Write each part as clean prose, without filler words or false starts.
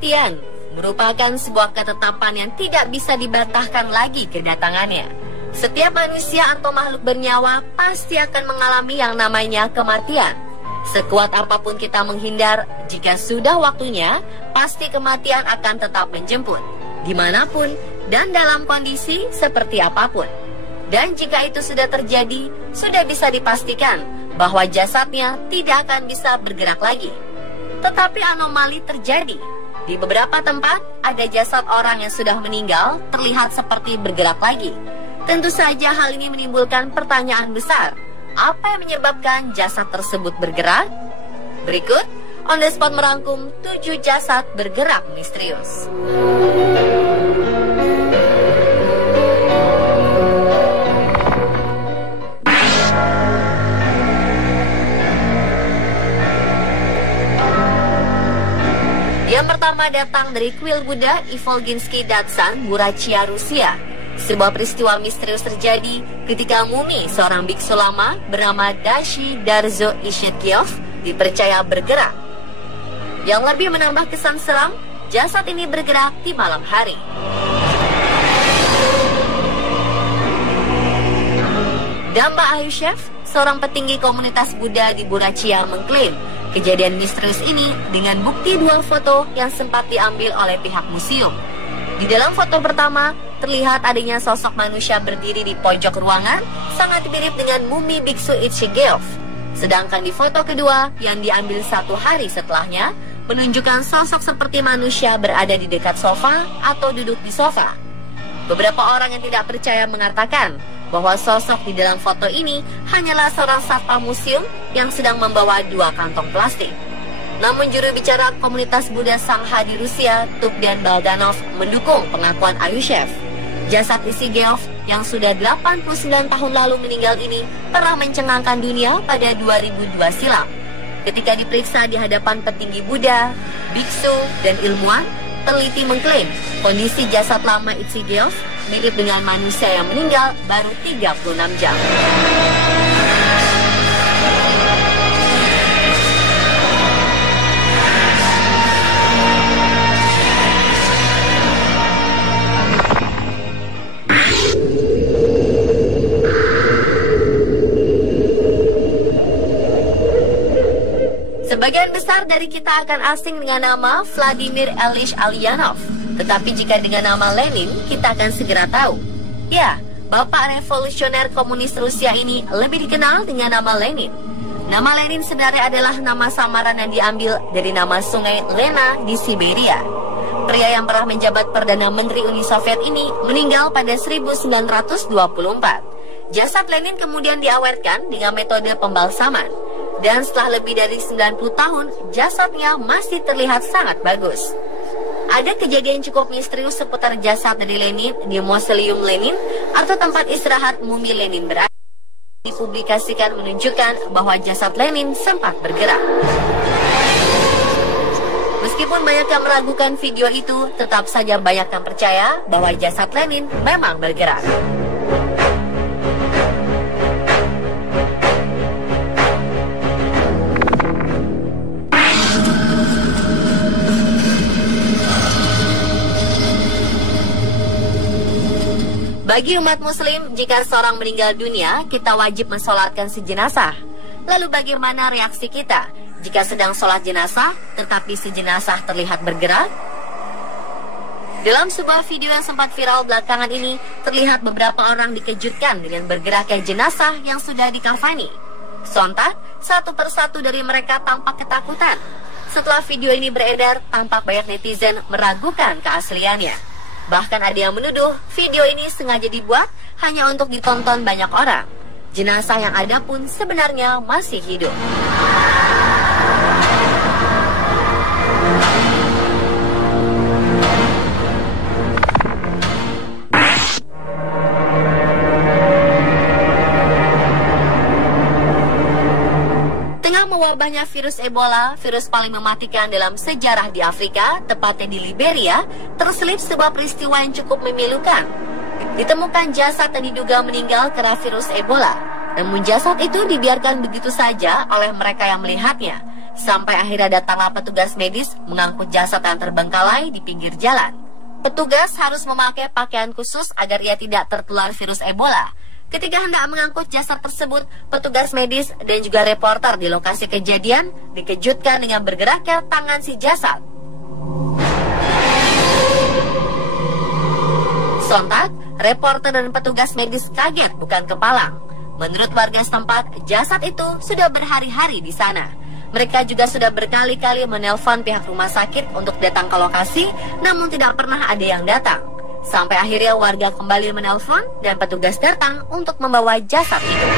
Kematian merupakan sebuah ketetapan yang tidak bisa dibantahkan lagi kedatangannya. Setiap manusia atau makhluk bernyawa pasti akan mengalami yang namanya kematian. Sekuat apapun kita menghindar, jika sudah waktunya, pasti kematian akan tetap menjemput, dimanapun dan dalam kondisi seperti apapun. Dan jika itu sudah terjadi, sudah bisa dipastikan bahwa jasadnya tidak akan bisa bergerak lagi. Tetapi anomali terjadi. Di beberapa tempat, ada jasad orang yang sudah meninggal terlihat seperti bergerak lagi. Tentu saja hal ini menimbulkan pertanyaan besar. Apa yang menyebabkan jasad tersebut bergerak? Berikut, On The Spot merangkum 7 jasad bergerak misterius. Yang pertama datang dari kuil Buddha Ivolginsky Datsan, Burachia, Rusia. Sebuah peristiwa misterius terjadi ketika mumi seorang biksu lama bernama Dashi Darzo Ishetkiov dipercaya bergerak. Yang lebih menambah kesan seram, jasad ini bergerak di malam hari. Damba Ayushev, seorang petinggi komunitas Buddha di Burachia, mengklaim kejadian misterius ini dengan bukti 2 foto yang sempat diambil oleh pihak museum. Di dalam foto pertama, terlihat adanya sosok manusia berdiri di pojok ruangan, sangat mirip dengan mumi biksu Ishetkiov. Sedangkan di foto kedua, yang diambil 1 hari setelahnya, menunjukkan sosok seperti manusia berada di dekat sofa atau duduk di sofa. Beberapa orang yang tidak percaya mengatakan bahwa sosok di dalam foto ini hanyalah seorang satpam museum yang sedang membawa 2 kantong plastik. Namun juru bicara komunitas Buddha Sangha di Rusia, Tugdan Baldanov, mendukung pengakuan Ayushev. Jasad Ishetkiov yang sudah 89 tahun lalu meninggal ini pernah mencengangkan dunia pada 2002 silam. Ketika diperiksa di hadapan petinggi Buddha, biksu, dan ilmuwan, peneliti mengklaim kondisi jasad lama Ishetkiov mirip dengan manusia yang meninggal baru 36 jam. Sebagian besar dari kita akan asing dengan nama Vladimir Ilyich Ulyanov. Tetapi jika dengan nama Lenin, kita akan segera tahu. Ya, Bapak revolusioner komunis Rusia ini lebih dikenal dengan nama Lenin. Nama Lenin sebenarnya adalah nama samaran yang diambil dari nama sungai Lena di Siberia. Pria yang pernah menjabat Perdana Menteri Uni Soviet ini meninggal pada 1924. Jasad Lenin kemudian diawetkan dengan metode pembalsaman. Dan setelah lebih dari 90 tahun, jasadnya masih terlihat sangat bagus. Ada kejadian cukup misterius seputar jasad dari Lenin di Mausoleum Lenin atau tempat istirahat mumi Lenin berada. Dipublikasikan menunjukkan bahwa jasad Lenin sempat bergerak. Meskipun banyak yang meragukan video itu, tetap saja banyak yang percaya bahwa jasad Lenin memang bergerak. Bagi umat muslim, jika seorang meninggal dunia, kita wajib mensolatkan si jenazah. Lalu bagaimana reaksi kita jika sedang sholat jenazah, tetapi si jenazah terlihat bergerak? Dalam sebuah video yang sempat viral belakangan ini, terlihat beberapa orang dikejutkan dengan bergeraknya jenazah yang sudah dikafani. Sontak, satu persatu dari mereka tampak ketakutan. Setelah video ini beredar, tampak banyak netizen meragukan keasliannya. Bahkan ada yang menuduh video ini sengaja dibuat hanya untuk ditonton banyak orang. Jenazah yang ada pun sebenarnya masih hidup. Mewabahnya virus Ebola, virus paling mematikan dalam sejarah di Afrika, tepatnya di Liberia, terselip sebuah peristiwa yang cukup memilukan. Ditemukan jasad yang diduga meninggal karena virus Ebola. Namun jasad itu dibiarkan begitu saja oleh mereka yang melihatnya. Sampai akhirnya datanglah petugas medis mengangkut jasad yang terbengkalai di pinggir jalan. Petugas harus memakai pakaian khusus agar ia tidak tertular virus Ebola. Ketika hendak mengangkut jasad tersebut, petugas medis dan juga reporter di lokasi kejadian dikejutkan dengan bergeraknya tangan si jasad. Sontak, reporter dan petugas medis kaget bukan kepalang. Menurut warga setempat, jasad itu sudah berhari-hari di sana. Mereka juga sudah berkali-kali menelpon pihak rumah sakit untuk datang ke lokasi, namun tidak pernah ada yang datang. Sampai akhirnya warga kembali menelpon dan petugas datang untuk membawa jasad itu.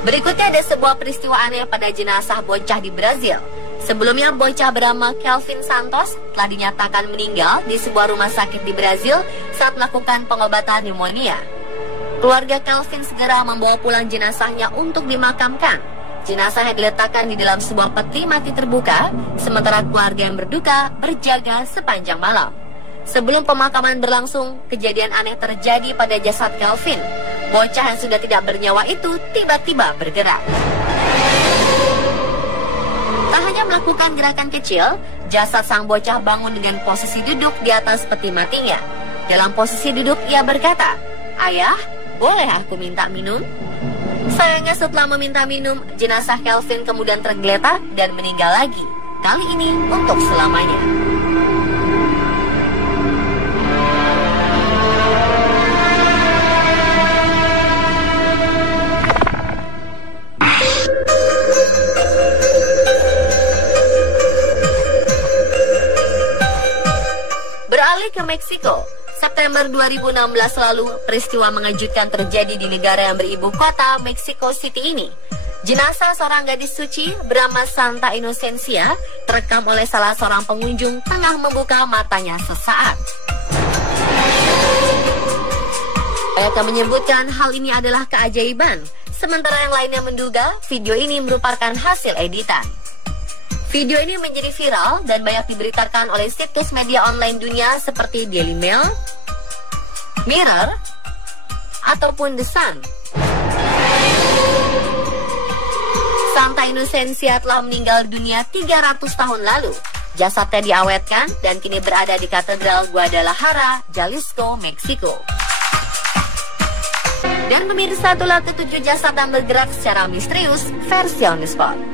Berikutnya ada sebuah peristiwa aneh pada jenazah bocah di Brazil. Sebelumnya, bocah bernama Kelvin Santos telah dinyatakan meninggal di sebuah rumah sakit di Brazil saat melakukan pengobatan pneumonia. Keluarga Kelvin segera membawa pulang jenazahnya untuk dimakamkan. Jenazahnya diletakkan di dalam sebuah peti mati terbuka, sementara keluarga yang berduka berjaga sepanjang malam. Sebelum pemakaman berlangsung, kejadian aneh terjadi pada jasad Kelvin. Bocah yang sudah tidak bernyawa itu tiba-tiba bergerak. Tak hanya melakukan gerakan kecil, jasad sang bocah bangun dengan posisi duduk di atas peti matinya. Dalam posisi duduk, ia berkata, "Ayah, boleh aku minta minum?" Sayangnya setelah meminta minum, jenazah Kelvin kemudian tergeletak dan meninggal lagi. Kali ini untuk selamanya. Beralih ke Meksiko, September 2016 lalu, peristiwa mengejutkan terjadi di negara yang beribu kota Mexico City ini. Jenazah seorang gadis suci bernama Santa Inocencia terekam oleh salah seorang pengunjung tengah membuka matanya sesaat. Mereka menyebutkan hal ini adalah keajaiban, sementara yang lainnya menduga video ini merupakan hasil editan. Video ini menjadi viral dan banyak diberitakan oleh situs media online dunia seperti Daily Mail, Mirror, ataupun The Sun. Santa Inocencia telah meninggal dunia 300 tahun lalu. Jasadnya diawetkan dan kini berada di Katedral Guadalajara, Jalisco, Meksiko. Dan pemirsa, itulah ketujuh jasad yang bergerak secara misterius versi On The Spot.